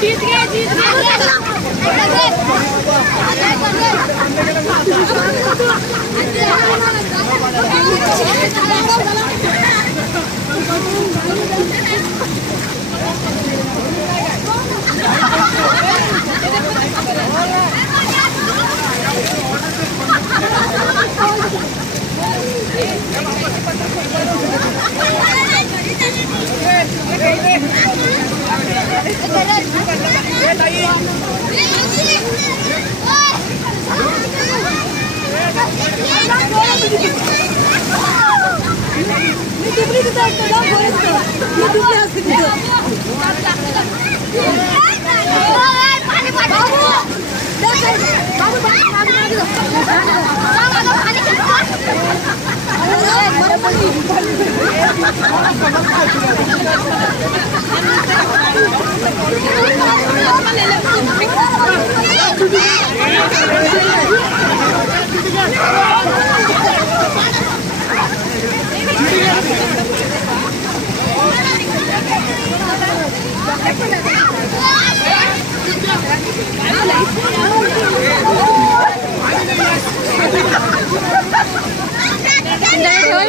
जीत गए जीत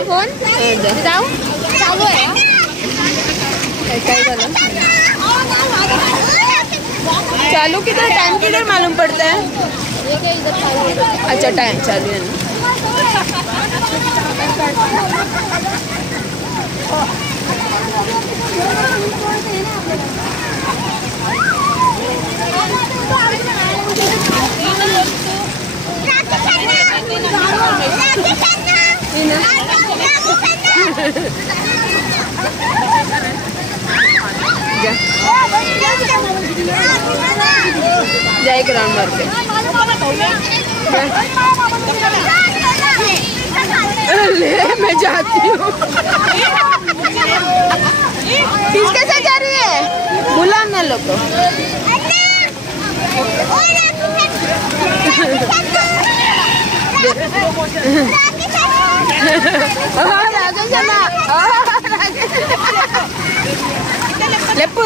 फोन जाऊ चालू आहे काय झालं चालू किधर टाइम किधर मालूम पड़ता है अच्छा टाइम चालू है जाए ग्राउंड मार के ले मैं जाती हूँ किसके साथ जा रही है बुला ना लोग को लेपू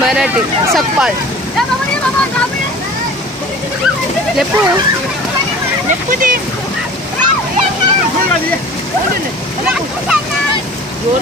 मराठी सकपाल लेपू लेपू दी जोर